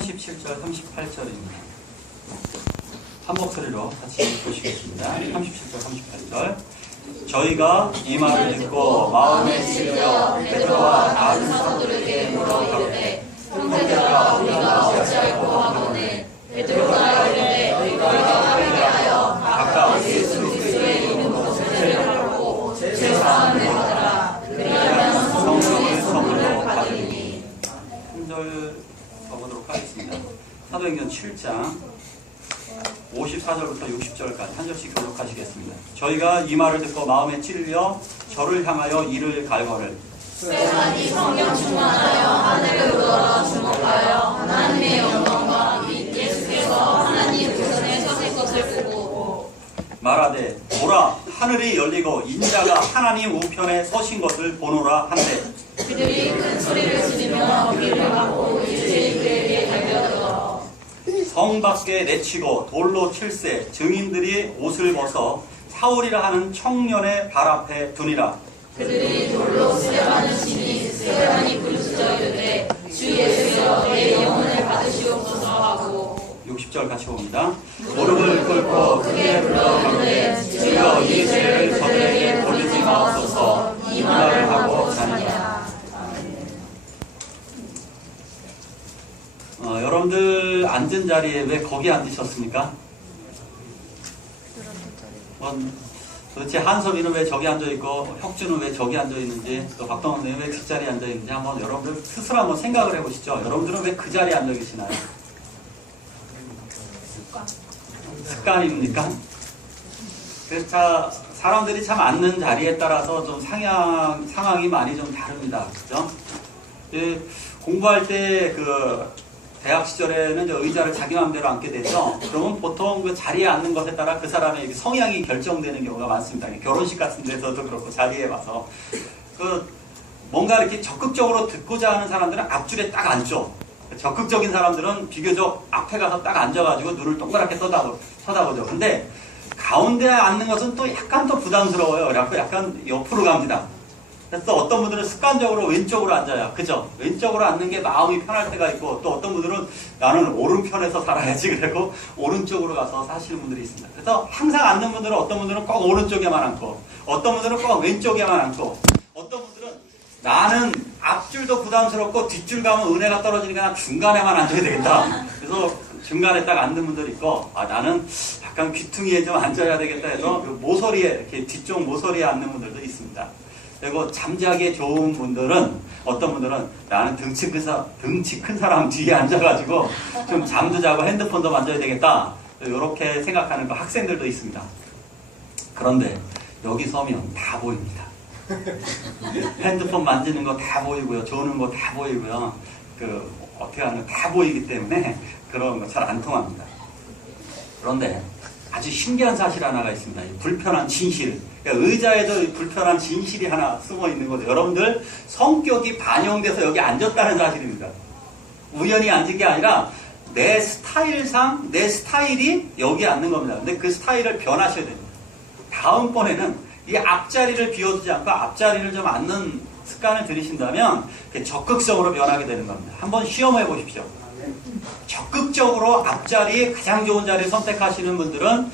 37절, 38절입니다. 한 목소리로 같이 보시겠습니다. 37절, 38절. 저희가 이 말을 듣고 마음에 찔려 베드로와 다른 사도들에게 물어 이르되 형제들아 우리가 어찌할꼬 하거늘 베드로가 이르되 너희가 회개하여 각각 예수 그리스도의 이름 곳을 하고 제사함을 받으라. 그리하면 성령의 선물로 받으리니. 한 절 가보도록 하겠습니다. 사도행전 7장 54절부터 60절까지 한 절씩 교독하시겠습니다. 저희가 이 말을 듣고 마음에 찔려 저를 향하여 이를 갈거를 스테반이 성령 충만하여 하늘을 우러러 주목하여 하나님의 영광과 및 예수께서 하나님 우편에 서실 것을 보고 말하되 보라 하늘이 열리고 인자가 하나님 우편에 서신 것을 보노라 한대 그들이 큰 소리를 지르며 귀를 막고 일제히 그에게 달려들어 성 밖에 내치고 돌로 칠세 증인들이 옷을 벗어 사울이라 하는 청년의 발 앞에 두니라. 그들이 돌로 스테반을 치니 스테반이 부르짖어 이르되 주 예수여 내 영혼을 받으시옵소서 하고 60절 같이 봅니다. 무릎을 꿇고 크게 불러 가로되 주여 이 죄를 저들에게 돌리지 마옵소서 이 말을 하고 자니라. 여러분들 앉은 자리에 왜 거기 앉으셨습니까? 도대체 한섭이는 왜 저기 앉아있고 혁주는 왜 저기 앉아있는지 또 박동원 선생님 왜 그 자리에 앉아있는지 한번 여러분들 스스로 한번 생각을 해보시죠. 여러분들은 왜 그 자리에 앉아 계시나요? 습관입니까? 그래서 사람들이 참 앉는 자리에 따라서 좀 상황이 많이 좀 다릅니다. 그죠? 공부할 때 대학 시절에는 의자를 자기 마음대로 앉게 되죠. 그러면 보통 그 자리에 앉는 것에 따라 그 사람의 성향이 결정되는 경우가 많습니다. 결혼식 같은 데서도 그렇고 자리에 와서 뭔가 이렇게 적극적으로 듣고자 하는 사람들은 앞줄에 딱 앉죠. 적극적인 사람들은 비교적 앞에 가서 딱 앉아가지고 눈을 동그랗게 쳐다보죠. 근데 가운데 앉는 것은 또 약간 더 부담스러워요. 그래서 약간 옆으로 갑니다. 그래서 어떤 분들은 습관적으로 왼쪽으로 앉아요. 그죠? 왼쪽으로 앉는 게 마음이 편할 때가 있고 또 어떤 분들은 나는 오른편에서 살아야지 그러고 오른쪽으로 가서 사시는 분들이 있습니다. 그래서 항상 앉는 분들은 어떤 분들은 꼭 오른쪽에만 앉고 어떤 분들은 꼭 왼쪽에만 앉고 어떤 분들은 나는 앞줄도 부담스럽고 뒷줄 가면 은혜가 떨어지니까 난 중간에만 앉아야 되겠다. 그래서 중간에 딱 앉는 분들이 있고 나는 약간 귀퉁이에 좀 앉아야 되겠다 해서 모서리에 이렇게 뒤쪽 모서리에 앉는 분들도 있습니다. 그리고 잠자기에 좋은 분들은 어떤 분들은 나는 덩치 큰 사람 뒤에 앉아가지고 좀 잠도 자고 핸드폰도 만져야 되겠다 이렇게 생각하는 학생들도 있습니다. 그런데 여기 서면 다 보입니다. 핸드폰 만지는 거 다 보이고요, 조는 거 다 보이고요, 어떻게 하는 거 다 보이기 때문에 그런 거 잘 안 통합니다. 그런데 아주 신기한 사실 하나가 있습니다. 불편한 진실. 그러니까 의자에도 불편한 진실이 하나 숨어 있는 거죠. 여러분들 성격이 반영돼서 여기 앉았다는 사실입니다. 우연히 앉은 게 아니라 내 스타일상 내 스타일이 여기 앉는 겁니다. 근데 그 스타일을 변하셔야 됩니다. 다음번에는 이 앞자리를 비워두지 않고 앞자리를 좀 앉는 습관을 들이신다면 적극적으로 변하게 되는 겁니다. 한번 시험해 보십시오. 적극적으로 앞자리 가장 좋은 자리를 선택하시는 분들은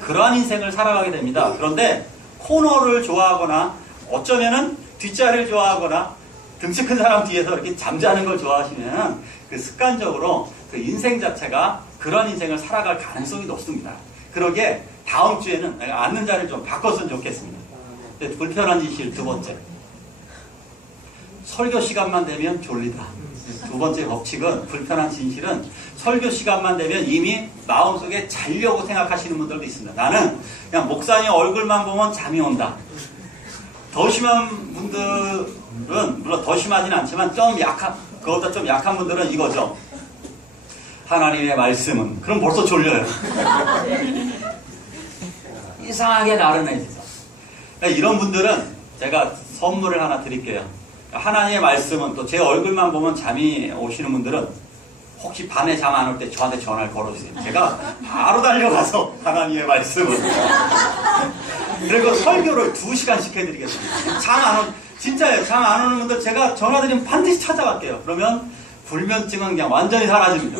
그러한 인생을 살아가게 됩니다. 그런데 코너를 좋아하거나 어쩌면은 뒷자리를 좋아하거나 등치 큰 사람 뒤에서 이렇게 잠자는 걸 좋아하시면 습관적으로 인생 자체가 그런 인생을 살아갈 가능성이 높습니다. 그러기에 다음 주에는 앉는 자리를 좀 바꿨으면 좋겠습니다. 불편한 진실 두 번째. 설교 시간만 되면 졸리다. 두 번째 법칙은 불편한 진실은 설교 시간만 되면 이미 마음속에 자려고 생각하시는 분들도 있습니다. 나는 그냥 목사님 얼굴만 보면 잠이 온다. 더 심한 분들은 물론 더 심하진 않지만 그거보다 좀 약한 분들은 이거죠. 하나님의 말씀은 그럼 벌써 졸려요. 이상하게 나른해지죠. 이런 분들은 제가 선물을 하나 드릴게요. 하나님의 말씀은 또 제 얼굴만 보면 잠이 오시는 분들은 혹시 밤에 잠 안 올 때 저한테 전화를 걸어주세요. 제가 바로 달려가서 하나님의 말씀은 그리고 설교를 2시간씩 해드리겠습니다. 진짜예요. 잠 안 오는 분들 제가 전화드리면 반드시 찾아갈게요. 그러면 불면증은 그냥 완전히 사라집니다.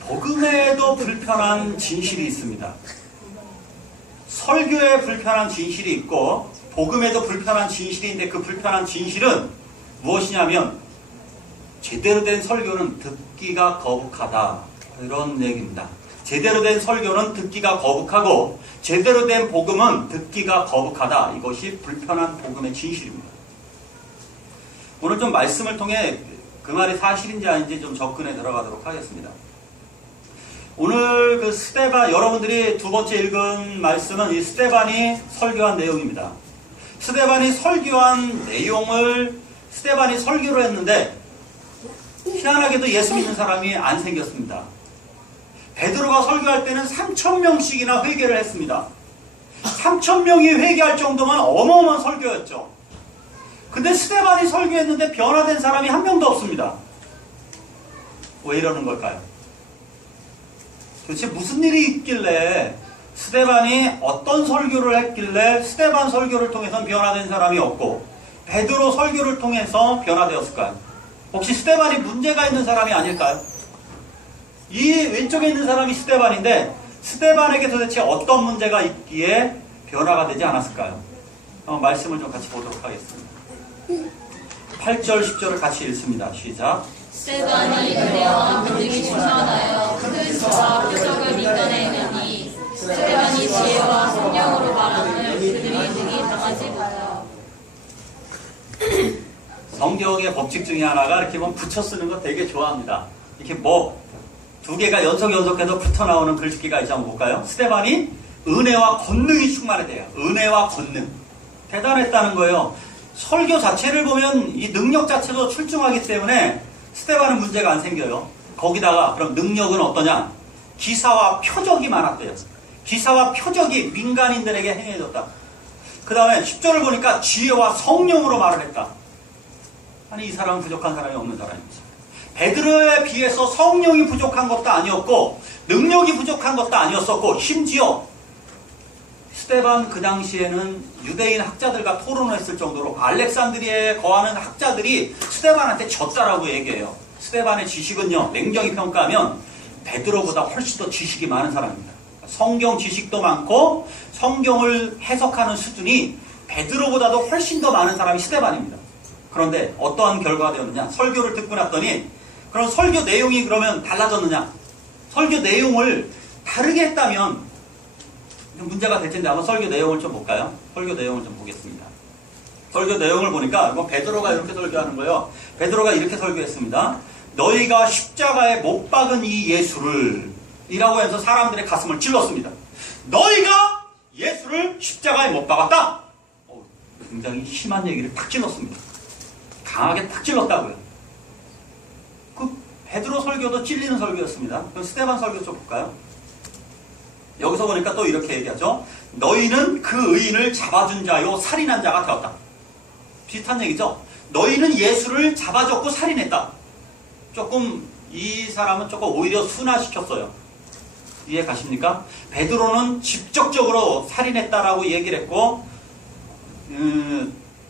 복음에도 불편한 진실이 있습니다. 설교에 불편한 진실이 있고 복음에도 불편한 진실이 있는데 그 불편한 진실은 무엇이냐면 제대로 된 설교는 듣기가 거북하다, 이런 얘기입니다. 제대로 된 설교는 듣기가 거북하고 제대로 된 복음은 듣기가 거북하다. 이것이 불편한 복음의 진실입니다. 오늘 좀 말씀을 통해 그 말이 사실인지 아닌지 좀 접근해 들어가도록 하겠습니다. 오늘 그 스데반, 여러분들이 두 번째 읽은 말씀은 이 스데반이 설교한 내용입니다. 스데반이 설교한 내용을 스데반이 설교를 했는데 희한하게도 예수 믿는 사람이 안 생겼습니다. 베드로가 설교할 때는 3,000명씩이나 회개를 했습니다. 3,000명이 회개할 정도면 어마어마한 설교였죠. 근데 스데반이 설교했는데 변화된 사람이 한 명도 없습니다. 왜 이러는 걸까요? 도대체 무슨 일이 있길래 스데반이 어떤 설교를 했길래 스데반 설교를 통해서 변화된 사람이 없고 베드로 설교를 통해서 변화되었을까요? 혹시 스데반이 문제가 있는 사람이 아닐까요? 이 왼쪽에 있는 사람이 스데반인데 스데반에게 도대체 어떤 문제가 있기에 변화가 되지 않았을까요? 말씀을 좀 같이 보도록 하겠습니다. 8절 10절을 같이 읽습니다. 시작. 스데반이 은혜와 믿음이 충만하여 큰 수와 표적을 이겨내느니 스데반이 지혜와 성령으로 말함을 그들이 능히 당하지 못하여. 성경의 법칙 중에 하나가 이렇게 보면 붙여 쓰는 거 되게 좋아합니다. 이렇게 뭐 두 개가 연속해서 붙어 나오는 글짓기가 있지 한번 볼까요? 스데반이 은혜와 권능이 충만했대요. 은혜와 권능. 대단했다는 거예요. 설교 자체를 보면 이 능력 자체도 출중하기 때문에 스데반은 문제가 안 생겨요. 거기다가 그럼 능력은 어떠냐? 기사와 표적이 많았대요. 기사와 표적이 민간인들에게 행해졌다. 그 다음에 10절을 보니까 지혜와 성령으로 말을 했다. 아니 이 사람은 부족한 사람이 없는 사람입니다. 베드로에 비해서 성령이 부족한 것도 아니었고 능력이 부족한 것도 아니었었고 심지어 스데반 그 당시에는 유대인 학자들과 토론을 했을 정도로 알렉산드리아에 거하는 학자들이 스데반한테 졌다라고 얘기해요. 스데반의 지식은요, 냉정히 평가하면 베드로보다 훨씬 더 지식이 많은 사람입니다. 성경 지식도 많고 성경을 해석하는 수준이 베드로보다도 훨씬 더 많은 사람이 스데반입니다. 그런데 어떠한 결과가 되었느냐? 설교를 듣고 났더니 그럼 설교 내용이 그러면 달라졌느냐? 설교 내용을 다르게 했다면 문제가 될 텐데 한번 설교 내용을 좀 볼까요? 설교 내용을 좀 보겠습니다. 설교 내용을 보니까 베드로가 이렇게 설교하는 거예요. 베드로가 이렇게 설교했습니다. 너희가 십자가에 못 박은 이 예수를 이라고 해서 사람들의 가슴을 찔렀습니다. 너희가 예수를 십자가에 못 박았다? 굉장히 심한 얘기를 탁 찔렀습니다. 강하게 탁 찔렀다고요. 그 베드로 설교도 찔리는 설교였습니다. 그럼 스데반 설교 좀 볼까요? 여기서 보니까 또 이렇게 얘기하죠. 너희는 그 의인을 잡아준 자요 살인한 자가 되었다. 비슷한 얘기죠. 너희는 예수를 잡아줬고 살인했다. 조금 이 사람은 조금 오히려 순화시켰어요. 이해 가십니까? 베드로는 직접적으로 살인했다라고 얘기를 했고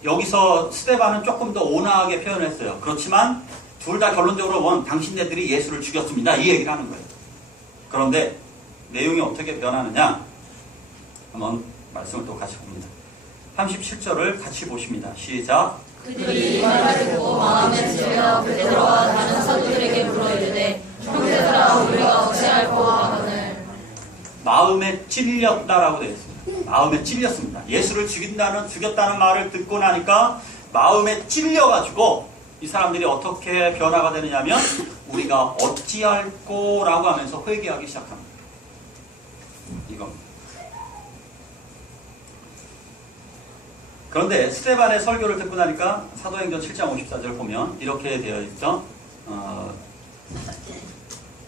여기서 스데반은 조금 더 온화하게 표현했어요. 그렇지만 둘 다 결론적으로 당신네들이 예수를 죽였습니다. 이 얘기를 하는 거예요. 그런데 내용이 어떻게 변하느냐? 한번 말씀을 또 같이 봅니다. 37절을 같이 보십니다. 시작. 그들이 이 말을 듣고 마음에 찔려 베드로와 다른 사도들에게 물어 이르되 형제들아 우리가 어찌할꼬 하거늘. 마음에 찔렸다라고 되어 있습니다. 마음에 찔렸습니다. 예수를 죽였다는 말을 듣고 나니까 마음에 찔려가지고 이 사람들이 어떻게 변화가 되느냐면 우리가 어찌할꼬 라고 하면서 회개하기 시작합니다. 이겁니다. 그런데 스데반의 설교를 듣고 나니까 사도행전 7장 54절을 보면 이렇게 되어 있죠.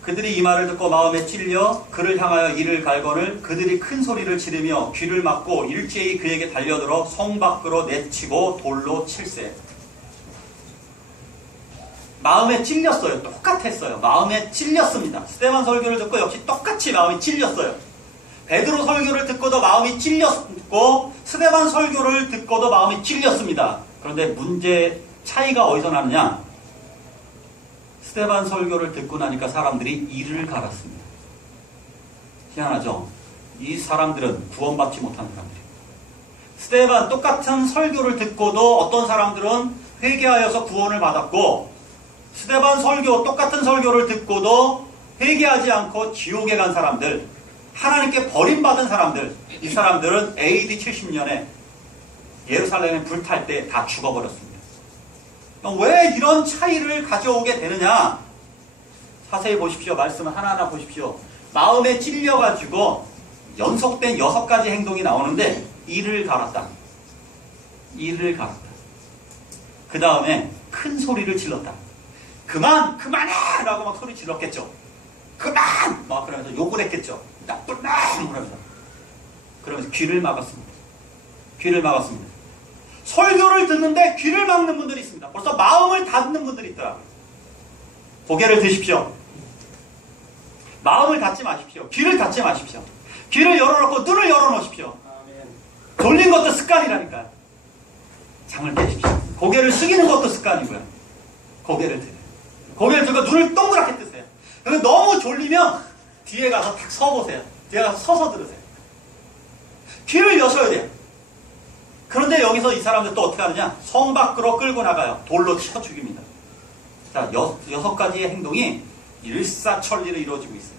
그들이 이 말을 듣고 마음에 찔려 그를 향하여 이를 갈거늘 그들이 큰 소리를 지르며 귀를 막고 일제히 그에게 달려들어 성 밖으로 내치고 돌로 칠세. 마음에 찔렸어요. 똑같았어요. 마음에 찔렸습니다. 스데반 설교를 듣고 역시 똑같이 마음이 찔렸어요. 베드로 설교를 듣고도 마음이 듣고 스데반 설교를 듣고도 마음이 찔렸습니다. 그런데 문제 차이가 어디서 나느냐? 스데반 설교를 듣고 나니까 사람들이 이를 갈았습니다. 희한하죠? 이 사람들은 구원받지 못한 사람들이에요. 스데반 똑같은 설교를 듣고도 어떤 사람들은 회개하여서 구원을 받았고, 스데반 설교 똑같은 설교를 듣고도 회개하지 않고 지옥에 간 사람들, 하나님께 버림받은 사람들, 이 사람들은 AD 70년에 예루살렘에 불탈 때 다 죽어버렸습니다. 왜 이런 차이를 가져오게 되느냐? 자세히 보십시오. 말씀을 하나하나 보십시오. 마음에 찔려가지고 연속된 6가지 행동이 나오는데 이를 갈았다. 이를 갈았다. 그 다음에 큰 소리를 질렀다. 그만해! 라고 막 소리 질렀겠죠. 그만! 막 그러면서 욕을 했겠죠. 나쁜 놈! 그러면서 귀를 막았습니다. 귀를 막았습니다. 설교를 듣는데 귀를 막는 분들이 있습니다. 벌써 마음을 닫는 분들이 있더라고요. 고개를 드십시오. 마음을 닫지 마십시오. 귀를 닫지 마십시오. 귀를 열어놓고 눈을 열어놓으십시오. 돌린 것도 습관이라니까요. 잠을 깨십시오. 고개를 숙이는 것도 습관이고요. 고개를 들어요. 고개를 들고 눈을 동그랗게 뜨세요. 그리고 너무 졸리면 뒤에 가서 탁 서보세요. 뒤에 가서 서서 들으세요. 귀를 여셔야 돼요. 그런데 여기서 이 사람들 또 어떻게 하느냐? 성 밖으로 끌고 나가요. 돌로 쳐 죽입니다. 자, 6가지의 행동이 일사천리로 이루어지고 있어요.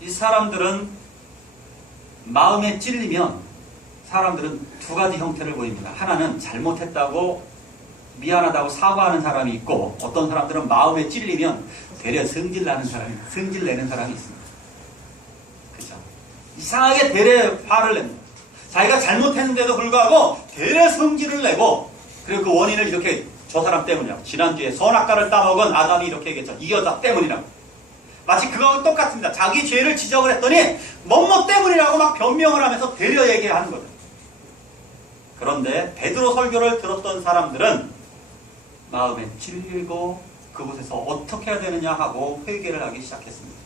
이 사람들은 마음에 찔리면 사람들은 2가지 형태를 보입니다. 하나는 잘못했다고 미안하다고 사과하는 사람이 있고, 어떤 사람들은 마음에 찔리면 되려 성질내는 사람이 있습니다. 그렇죠? 이상하게 되려 화를 냅니다. 자기가 잘못했는데도 불구하고 되려 성질을 내고, 그리고 그 원인을 이렇게 저 사람 때문이라고. 지난주에 선악과를 따먹은 아담이 이렇게 얘기했죠. 이 여자 때문이라고. 마치 그거하고 똑같습니다. 자기 죄를 지적을 했더니 뭐뭐 때문이라고 막 변명을 하면서 되려 얘기하는 거죠. 그런데 베드로 설교를 들었던 사람들은 마음에 찔리고 그곳에서 어떻게 해야 되느냐 하고 회개를 하기 시작했습니다.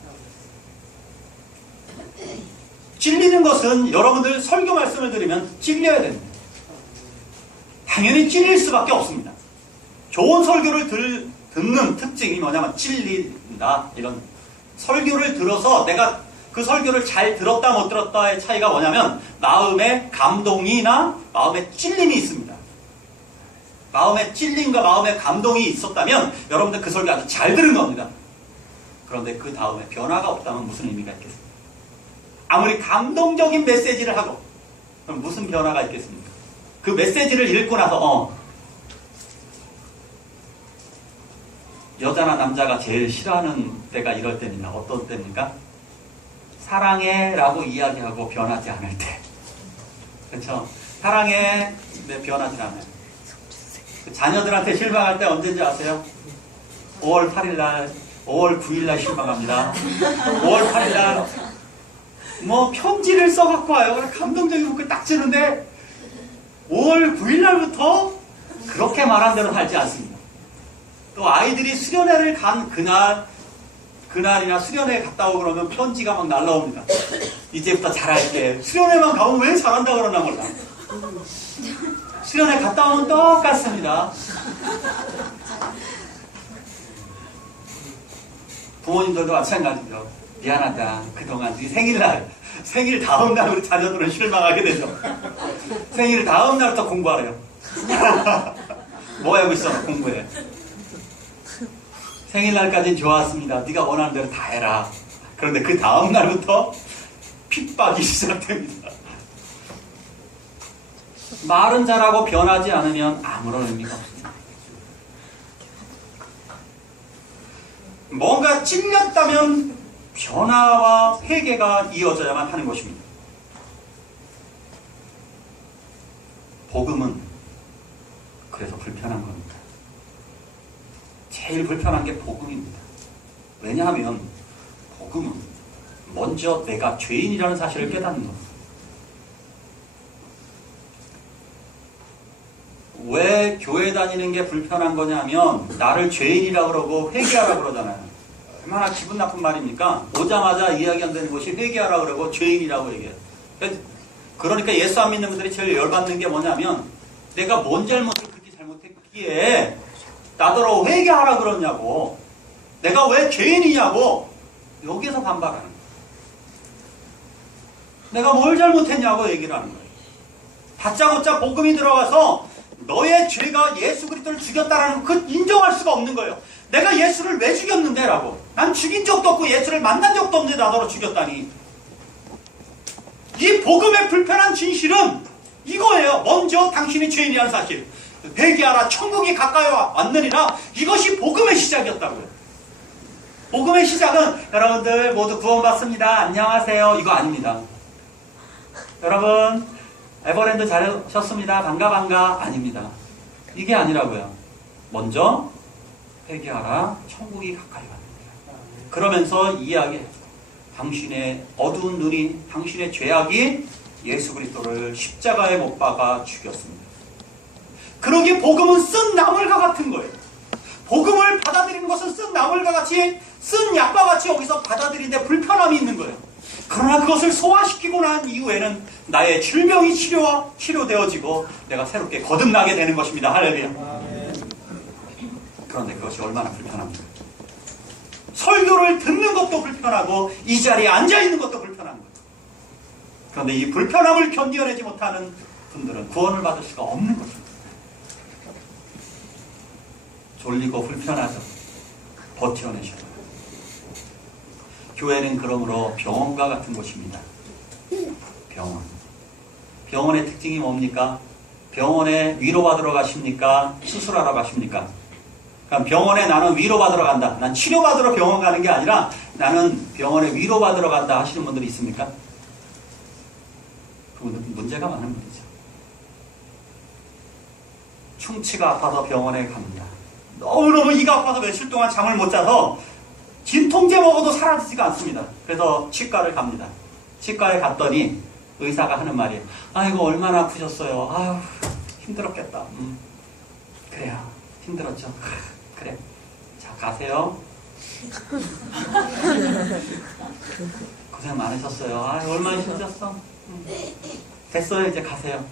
찔리는 것은 여러분들 설교 말씀을 들으면 찔려야 됩니다. 당연히 찔릴 수밖에 없습니다. 좋은 설교를 듣는 특징이 뭐냐면 찔린다. 이런 설교를 들어서 내가 그 설교를 잘 들었다 못 들었다의 차이가 뭐냐면 마음에 감동이나 마음에 찔림이 있습니다. 마음에 찔림과 마음에 감동이 있었다면 여러분들 그 설교 아주 잘 들은 겁니다. 그런데 그 다음에 변화가 없다면 무슨 의미가 있겠습니까? 아무리 감동적인 메시지를 하고 그럼 무슨 변화가 있겠습니까? 그 메시지를 읽고 나서 여자나 남자가 제일 싫어하는 때가 이럴 때입니다. 어떤 때입니까? 사랑해 라고 이야기하고 변하지 않을 때. 그렇죠? 사랑해, 네, 변하지 않아요. 자녀들한테 실망할 때 언제인지 아세요? 5월 8일날 5월 9일날 실망합니다. 5월 8일날 뭐 편지를 써갖고 와요. 감동적인 문구 딱 주는데 5월 9일날부터 그렇게 말한 대로 살지 않습니다. 또 아이들이 수련회를 간 그날이나 수련회 갔다 오고 그러면 편지가 막 날라옵니다. 이제부터 잘할게. 수련회만 가면 왜 잘한다 그러나 몰라. 수련회 갔다 오면 똑같습니다. 부모님들도 마찬가지죠. 미안하다. 그동안 네 생일 다음 날 우리 자녀들은 실망하게 되죠. 생일 다음 날부터 공부하래요. 뭐 하고 있어? 공부해. 생일날까지는 좋았습니다. 네가 원하는 대로 다 해라. 그런데 그 다음 날부터 핍박이 시작됩니다. 말은 잘하고 변하지 않으면 아무런 의미가 없습니다. 뭔가 찔렸다면 변화와 회개가 이어져야만 하는 것입니다. 복음은 그래서 불편한 겁니다. 제일 불편한 게 복음입니다. 왜냐하면 복음은 먼저 내가 죄인이라는 사실을 깨닫는 겁니다. 왜 교회 다니는 게 불편한 거냐면 나를 죄인이라고 그러고 회개하라고 그러잖아요. 얼마나 기분 나쁜 말입니까? 오자마자 이야기한다는 것이 회개하라 그러고 죄인이라고 얘기해요. 그러니까 예수 안 믿는 분들이 제일 열받는 게 뭐냐면 내가 뭔 잘못을 그렇게 잘못했기에 나더러 회개하라 그러냐고, 내가 왜 죄인이냐고, 여기에서 반발하는 거예요. 내가 뭘 잘못했냐고 얘기를 하는 거예요. 다짜고짜 복음이 들어가서 너의 죄가 예수 그리스도를 죽였다라는 그 인정할 수가 없는 거예요. 내가 예수를 왜 죽였는데? 라고. 난 죽인 적도 없고 예수를 만난 적도 없는데 나더러 죽였다니. 이 복음의 불편한 진실은 이거예요. 먼저 당신이 죄인이라는 사실. 회개하라, 천국이 가까이 왔느니라. 이것이 복음의 시작이었다고요. 복음의 시작은 여러분들 모두 구원받습니다. 안녕하세요. 이거 아닙니다. 여러분 에버랜드 잘하셨습니다. 반가 아닙니다. 이게 아니라고요. 먼저 회개하라, 천국이 가까이 왔느니라. 그러면서 이야기해요. 당신의 어두운 눈이, 당신의 죄악이 예수 그리스도를 십자가에 못 박아 죽였습니다. 그러기에 복음은 쓴 나물과 같은 거예요. 복음을 받아들이는 것은 쓴 나물과 같이, 쓴 약과 같이 여기서 받아들이는데 불편함이 있는 거예요. 그러나 그것을 소화시키고 난 이후에는 나의 질병이 치료되어지고 내가 새롭게 거듭나게 되는 것입니다. 할렐루야. 그런데 그것이 얼마나 불편합니까? 설교를 듣는 것도 불편하고 이 자리에 앉아있는 것도 불편한 거예요. 그런데 이 불편함을 견뎌내지 못하는 분들은 구원을 받을 수가 없는 것입니다. 졸리고 불편하죠. 버텨내셔야 돼요. 교회는 그러므로 병원과 같은 곳입니다. 병원. 병원의 특징이 뭡니까? 병원에 위로받으러 가십니까? 수술하러 가십니까? 그러니까 병원에 나는 위로받으러 간다. 난 치료받으러 병원 가는 게 아니라 나는 병원에 위로받으러 간다 하시는 분들이 있습니까? 그분들은 문제가 많은 분이죠. 충치가 아파서 병원에 갑니다. 너무너무 이가 아파서 며칠 동안 잠을 못 자서 진통제 먹어도 사라지지가 않습니다. 그래서 치과를 갑니다. 치과에 갔더니 의사가 하는 말이에요. 아이고 얼마나 아프셨어요. 아유 힘들었겠다. 그래요. 힘들었죠. 그래. 자 가세요. 고생 많으셨어요. 아유 얼마나 힘드셨어. 됐어요. 이제 가세요.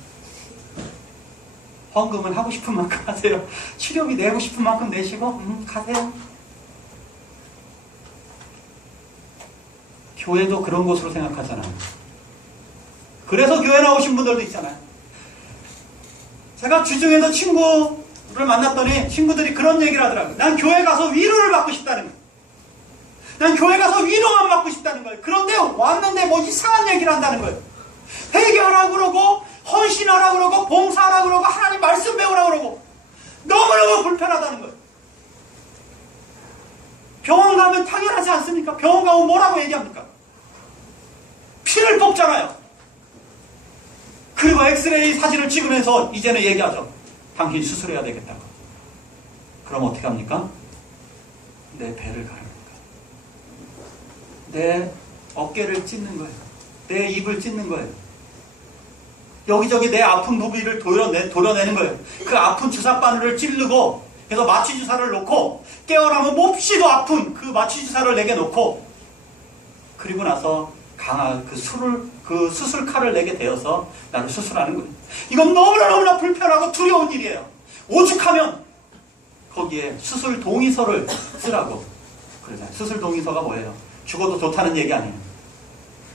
헌금은 하고 싶은 만큼 하세요. 치료비 내고 싶은 만큼 내시고 가세요. 교회도 그런 곳으로 생각하잖아요. 그래서 교회 나오신 분들도 있잖아요. 제가 주중에도 친구를 만났더니 친구들이 그런 얘기를 하더라고요. 난 교회 가서 위로를 받고 싶다는 거예요. 난 교회 가서 위로만 받고 싶다는 거예요. 그런데 왔는데 뭐 이상한 얘기를 한다는 거예요. 회개하라고 그러고 헌신하라고 그러고 봉사하라고 그러고 하나님 말씀 배우라고 그러고 너무너무 불편하다는 거예요. 병원 가면 당연하지 않습니까? 병원 가면 뭐라고 얘기합니까? 피를 뽑잖아요. 그리고 엑스레이 사진을 찍으면서 이제는 얘기하죠. 당신 수술해야 되겠다고. 그럼 어떻게 합니까? 내 배를 가릅니까? 내 어깨를 찢는 거예요. 내 입을 찢는 거예요. 여기저기 내 아픈 부위를 도려내는 거예요. 그 아픈 주사바늘을 찌르고 그래서 마취주사를 놓고 깨어나면 몹시도 아픈 그 마취주사를 내게 놓고 그리고 나서 강한 그 수술 칼을 내게 되어서 나를 수술하는 거예요. 이건 너무나 불편하고 두려운 일이에요. 오죽하면 거기에 수술 동의서를 쓰라고 그러잖아요. 수술 동의서가 뭐예요? 죽어도 좋다는 얘기 아니에요.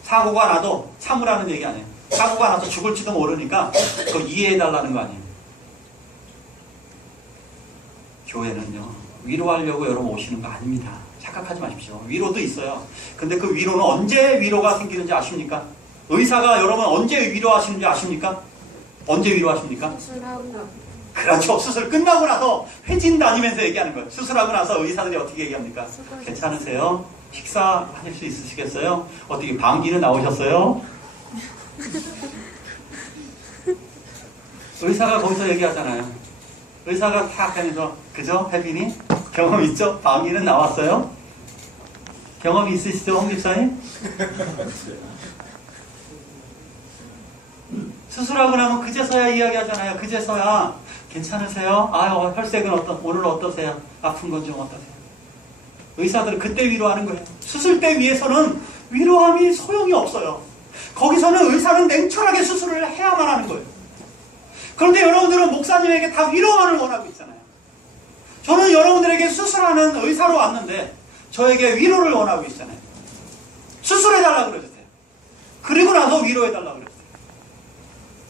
사고가 나도 참으라는 얘기 아니에요. 사고가 나서 죽을지도 모르니까 그거 이해해달라는 거 아니에요. 교회는요, 위로하려고 여러분 오시는 거 아닙니다. 착각하지 마십시오. 위로도 있어요. 근데 그 위로는 언제 위로가 생기는지 아십니까? 의사가 여러분 언제 위로하시는지 아십니까? 언제 위로하십니까? 수술하고. 그렇죠. 수술 끝나고 나서 회진 다니면서 얘기하는 거예요. 수술하고 나서 의사들이 어떻게 얘기합니까? 괜찮으세요? 식사하실 수 있으시겠어요? 어떻게 방귀는 나오셨어요? 의사가 거기서 얘기하잖아요. 의사가 탁 하면서 그죠? 혜빈이? 경험 있죠? 방귀는 나왔어요? 경험이 있으시죠? 홍 집사님? 수술하고 나면 그제서야 이야기하잖아요. 그제서야 괜찮으세요? 아유 혈색은 오늘 어떠세요? 아픈 건 좀 어떠세요? 의사들은 그때 위로하는 거예요. 수술 때 위해서는 위로함이 소용이 없어요. 거기서는 의사는 냉철하게 수술을 해야만 하는 거예요. 그런데 여러분들은 목사님에게 다 위로만을 원하고 있잖아요. 저는 여러분들에게 수술하는 의사로 왔는데 저에게 위로를 원하고 있잖아요. 수술해달라고 그러셨어요. 그리고 나서 위로해달라고 그랬어요.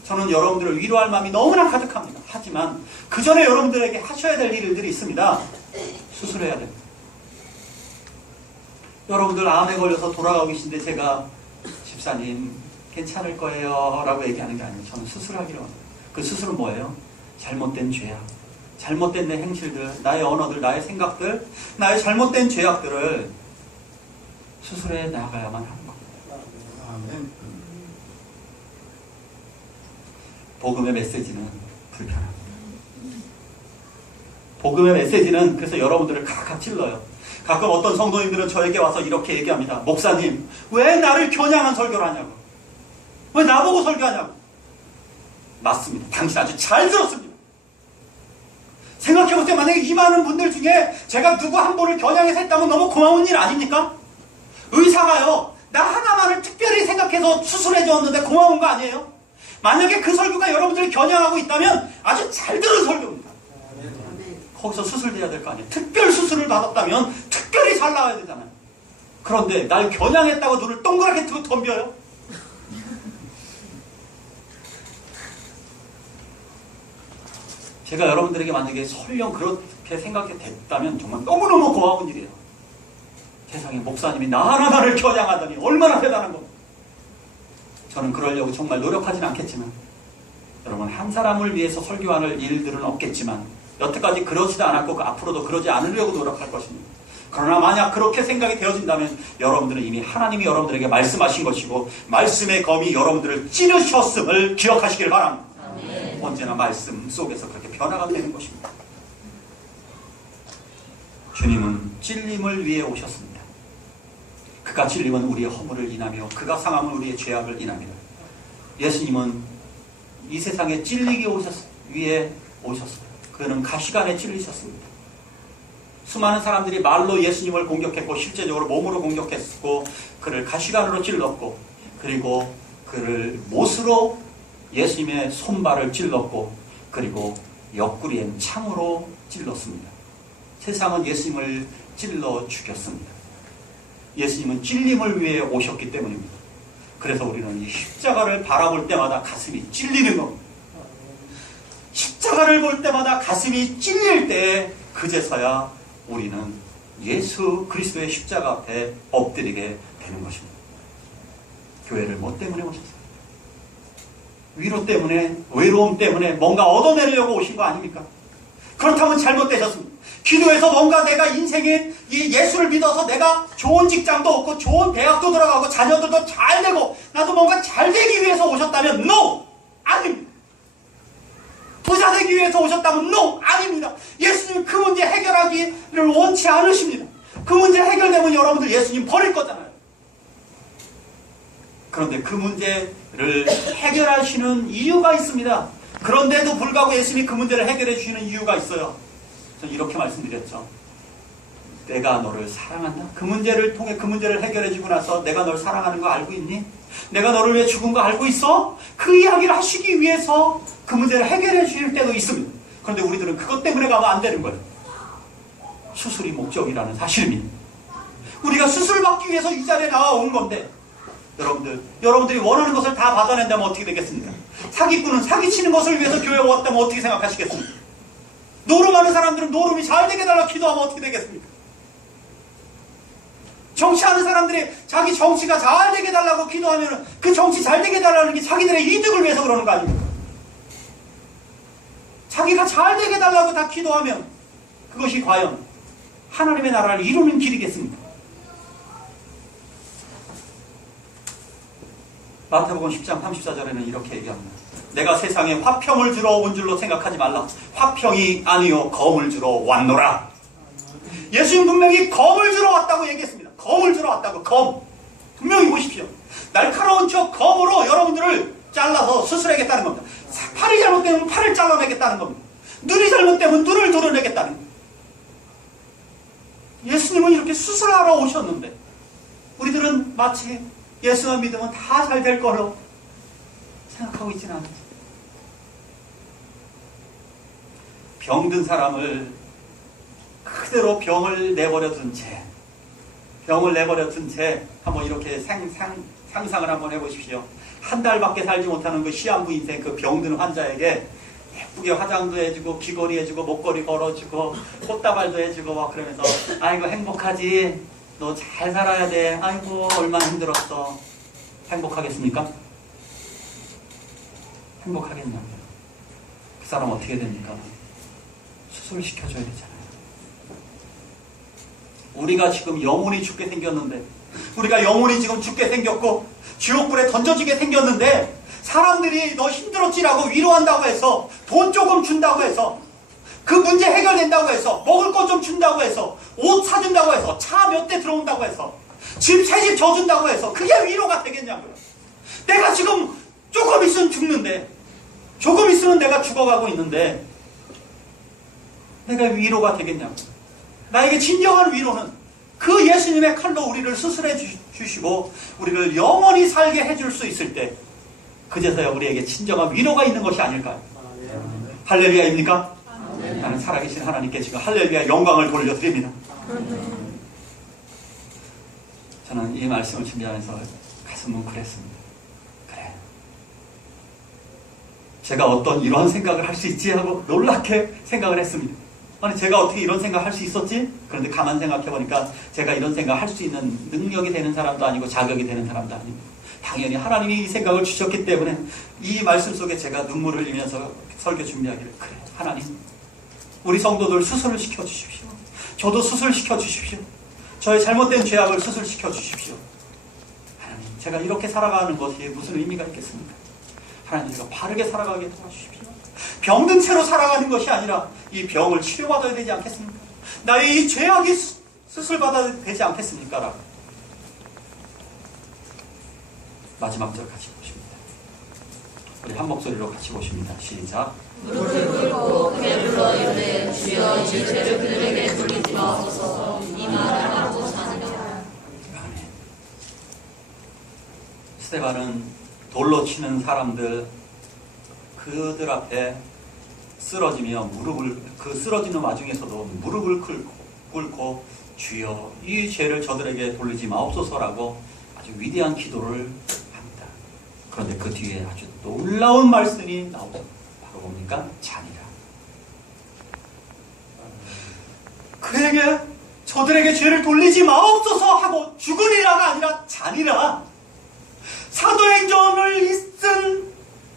저는 여러분들을 위로할 마음이 너무나 가득합니다. 하지만 그 전에 여러분들에게 하셔야 될 일들이 있습니다. 수술해야 됩니다. 여러분들 암에 걸려서 돌아가고 계신데 제가 집사님 괜찮을 거예요 라고 얘기하는 게 아니에요. 저는 수술하기로 합니다. 그 수술은 뭐예요? 잘못된 죄악, 잘못된 내 행실들, 나의 언어들, 나의 생각들, 나의 잘못된 죄악들을 수술해 나가야만 하는 겁니다. 복음의 메시지는 불편합니다. 복음의 메시지는 그래서 여러분들을 각각 찔러요. 가끔 어떤 성도님들은 저에게 와서 이렇게 얘기합니다. 목사님, 왜 나를 겨냥한 설교를 하냐고. 왜 나보고 설교하냐고. 맞습니다. 당신 아주 잘 들었습니다. 생각해보세요. 만약에 이 많은 분들 중에 제가 누구 한 분을 겨냥해서 했다면 너무 고마운 일 아닙니까? 의사가요, 나 하나만을 특별히 생각해서 수술해 줬는데 고마운 거 아니에요? 만약에 그 설교가 여러분들이 겨냥하고 있다면 아주 잘 들은 설교입니다. 거기서 수술돼야 될 거 아니에요. 특별 수술을 받았다면 특별히 잘 나와야 되잖아요. 그런데 날 겨냥했다고 눈을 동그랗게 뜨고 덤벼요? 제가 여러분들에게 만약에 설령 그렇게 생각이 됐다면 정말 너무너무 고마운 일이에요. 세상에 목사님이 나 하나만을 겨냥하다니 얼마나 대단한 겁니까? 저는 그러려고 정말 노력하진 않겠지만 여러분 한 사람을 위해서 설교하는 일들은 없겠지만 여태까지 그러지도 않았고 앞으로도 그러지 않으려고 노력할 것입니다. 그러나 만약 그렇게 생각이 되어진다면 여러분들은 이미 하나님이 여러분들에게 말씀하신 것이고 말씀의 검이 여러분들을 찌르셨음을 기억하시길 바랍니다. 아멘. 언제나 말씀 속에서 그렇게 변화가 되는 것입니다. 주님은 찔림을 위해 오셨습니다. 그가 찔림은 우리의 허물을 인하며 그가 상함은 우리의 죄악을 인합니다. 예수님은 이 세상에 찔리기 위해 오셨습니다. 그는 가시관에 찔리셨습니다. 수많은 사람들이 말로 예수님을 공격했고 실제적으로 몸으로 공격했고 그를 가시관으로 찔렀고 그리고 그를 못으로 예수님의 손발을 찔렀고 그리고 옆구리엔 창으로 찔렀습니다. 세상은 예수님을 찔러 죽였습니다. 예수님은 찔림을 위해 오셨기 때문입니다. 그래서 우리는 이 십자가를 바라볼 때마다 가슴이 찔리는 겁니다. 십자가를 볼 때마다 가슴이 찔릴 때 그제서야 우리는 예수 그리스도의 십자가 앞에 엎드리게 되는 것입니다. 교회를 뭐 때문에 오셨어요? 위로 때문에, 외로움 때문에 뭔가 얻어내려고 오신 거 아닙니까? 그렇다면 잘못되셨습니다. 기도해서 뭔가 내가 인생에 이 예수를 믿어서 내가 좋은 직장도 얻고 좋은 대학도 들어가고 자녀들도 잘 되고 나도 뭔가 잘 되기 위해서 오셨다면 NO! 아닙니다. 부자 되기 위해서 오셨다면 NO! 아닙니다. 예수님 그 문제 해결하기를 원치 않으십니다. 그 문제 해결되면 여러분들 예수님 버릴 거잖아요. 그런데 그 문제를 해결하시는 이유가 있습니다. 그런데도 불구하고 예수님이 그 문제를 해결해 주시는 이유가 있어요. 저는 이렇게 말씀드렸죠. 내가 너를 사랑한다. 그 문제를 통해 그 문제를 해결해 주고 나서 내가 널 사랑하는 거 알고 있니? 내가 너를 위해 죽은 거 알고 있어? 그 이야기를 하시기 위해서 그 문제를 해결해 주실 때도 있습니다. 그런데 우리들은 그것 때문에 가면 안 되는 거예요. 수술이 목적이라는 사실입니다. 우리가 수술받기 위해서 이 자리에 나와온 건데 여러분들이 원하는 것을 다 받아낸다면 어떻게 되겠습니까? 사기꾼은 사기치는 것을 위해서 교회에 왔다면 어떻게 생각하시겠습니까? 노름하는 사람들은 노름이 잘 되게 달라고 기도하면 어떻게 되겠습니까? 정치하는 사람들이 자기 정치가 잘 되게 달라고 기도하면 그 정치 잘 되게 달라는 게 자기들의 이득을 위해서 그러는 거 아닙니까? 자기가 잘 되게 달라고 다 기도하면 그것이 과연 하나님의 나라를 이루는 길이겠습니까? 마태복음 10장 34절에는 이렇게 얘기합니다. 내가 세상에 화평을 주러 온 줄로 생각하지 말라. 화평이 아니요 검을 주러 왔노라. 예수님 분명히 검을 주러 왔다고 얘기했습니다. 검을 주러 왔다고. 검. 분명히 보십시오. 날카로운 저 검으로 여러분들을 잘라서 수술하겠다는 겁니다. 팔이 잘못되면 팔을 잘라내겠다는 겁니다. 눈이 잘못되면 눈을 도려내겠다는 겁니다. 예수님은 이렇게 수술하러 오셨는데 우리들은 마치 예수만 믿으면 다 잘 될 걸로 생각하고 있지는 않아요. 병든 사람을 그대로 병을 내버려 둔 채 한번 이렇게 상상을 한번 해보십시오. 한 달밖에 살지 못하는 그 시한부 인생, 그 병든 환자에게 예쁘게 화장도 해주고 귀걸이 해주고 목걸이 걸어주고 꽃다발도 해주고 막 그러면서 아이고 행복하지, 너 잘 살아야 돼, 아이고 얼마나 힘들었어. 행복하겠습니까? 행복하겠냐고요. 그 사람 어떻게 됩니까? 수술시켜줘야 되잖아요. 우리가 지금 영혼이 죽게 생겼는데, 우리가 영혼이 지금 죽게 생겼고 지옥불에 던져지게 생겼는데, 사람들이 너 힘들었지라고 위로한다고 해서, 돈 조금 준다고 해서, 그 문제 해결된다고 해서, 먹을 것 좀 준다고 해서, 옷 사준다고 해서, 차 몇 대 들어온다고 해서, 집 새 집 져준다고 해서 그게 위로가 되겠냐고요. 내가 지금 조금 있으면 죽는데, 조금 있으면 내가 죽어가고 있는데 내가 위로가 되겠냐고. 나에게 진정한 위로는 그 예수님의 칼로 우리를 수술해 주시고 우리를 영원히 살게 해줄 수 있을 때, 그제서야 우리에게 진정한 위로가 있는 것이 아닐까요? 할렐루야입니까? 나는 살아계신 하나님께 지금 할렐루야 영광을 돌려드립니다. 저는 이 말씀을 준비하면서 가슴 뭉클했습니다. 그래, 제가 어떤 이런 생각을 할 수 있지 하고 놀랍게 생각을 했습니다. 아니, 제가 어떻게 이런 생각을 할 수 있었지? 그런데 가만 생각해보니까 제가 이런 생각을 할 수 있는 능력이 되는 사람도 아니고 자격이 되는 사람도 아니고, 당연히 하나님이 이 생각을 주셨기 때문에 이 말씀 속에 제가 눈물을 흘리면서 설교 준비하기를, 그래 하나님, 우리 성도들 수술을 시켜주십시오. 저도 수술시켜 주십시오. 저의 잘못된 죄악을 수술시켜 주십시오. 하나님, 제가 이렇게 살아가는 것이 무슨 의미가 있겠습니까? 하나님, 제가 바르게 살아가게 도와주십시오. 병든 채로 살아가는 것이 아니라 이 병을 치료받아야 되지 않겠습니까? 나의 이 죄악이 수술받아야 되지 않겠습니까? 라고. 마지막 절 같이 보십니다. 우리 한 목소리로 같이 보십니다. 시작. 무릎을 꿇고 크게 불러 이르되 주여 이 죄를 그들에게 돌리지 마옵소서. 이 말을 하고 사느니라. 아멘. 스데반은 돌로 치는 사람들, 그들 앞에 쓰러지며 그 쓰러지는 와중에서도 무릎을 꿇고 주여 이 죄를 저들에게 돌리지 마옵소서라고 아주 위대한 기도를 합니다. 그런데 그 뒤에 아주 놀라운 말씀이 나오죠. 바로 뭡니까? 잔이라. 그에게 저들에게 죄를 돌리지 마옵소서 하고 죽으리라가 아니라 잔이라. 사도행전을 쓴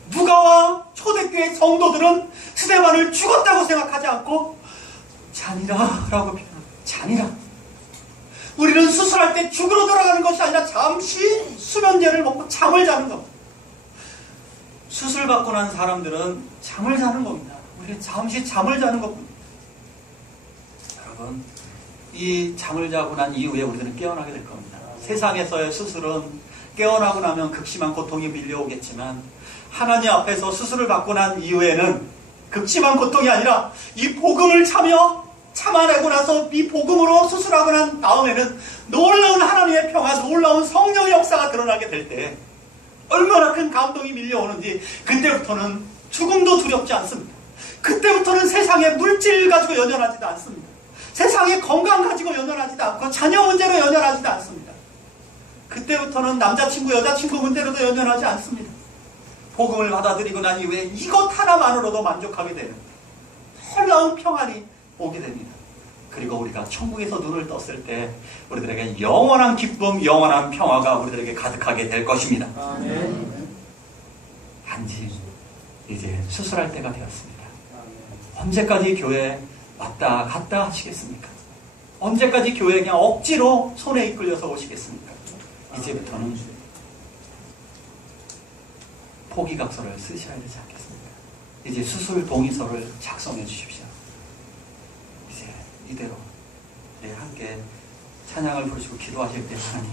누가와 초대교회 성도들은 스데반을 죽었다고 생각하지 않고 잔이라라고 표현합니다. 잔이라. 우리는 수술할 때 죽으러 돌아가는 것이 아니라 잠시 수면제를 먹고 잠을 자는 겁니다. 수술받고 난 사람들은 잠을 자는 겁니다. 우리는 잠시 잠을 자는 겁니다. 여러분, 이 잠을 자고 난 이후에 우리들은 깨어나게 될 겁니다. 세상에서의 수술은 깨어나고 나면 극심한 고통이 밀려오겠지만, 하나님 앞에서 수술을 받고 난 이후에는 극심한 고통이 아니라 이 복음을 참아내고 나서 이 복음으로 수술하고 난 다음에는 놀라운 하나님의 평화, 놀라운 성령의 역사가 드러나게 될 때 얼마나 큰 감동이 밀려오는지, 그때부터는 죽음도 두렵지 않습니다. 그때부터는 세상의 물질 가지고 연연하지도 않습니다. 세상의 건강 가지고 연연하지도 않고 자녀 문제로 연연하지도 않습니다. 그때부터는 남자친구, 여자친구 문제로도 연연하지 않습니다. 복음을 받아들이고 난 이후에 이것 하나만으로도 만족하게 되는 놀라운 평안이 오게 됩니다. 그리고 우리가 천국에서 눈을 떴을 때 우리들에게 영원한 기쁨, 영원한 평화가 우리들에게 가득하게 될 것입니다. 아멘. 단지 이제 수술할 때가 되었습니다. 언제까지 교회에 왔다 갔다 하시겠습니까? 언제까지 교회에 그냥 억지로 손에 이끌려서 오시겠습니까? 이제부터는 포기각서를 쓰셔야 되지 않겠습니까? 이제 수술 동의서를 작성해 주십시오. 이제 이대로 함께 찬양을 부르시고 기도하실 때, 하나님,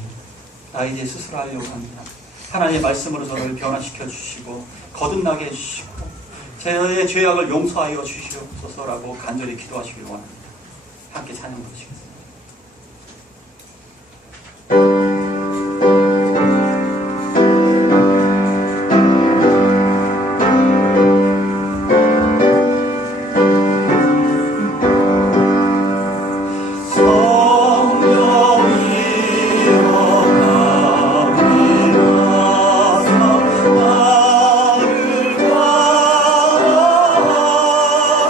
나 이제 수술하려고 합니다. 하나님의 말씀으로 저를 변화시켜 주시고 거듭나게 해주시고 제 죄악을 용서하여 주시옵소서라고 간절히 기도하시길 원합니다. 함께 찬양 부르시겠습니다. 네.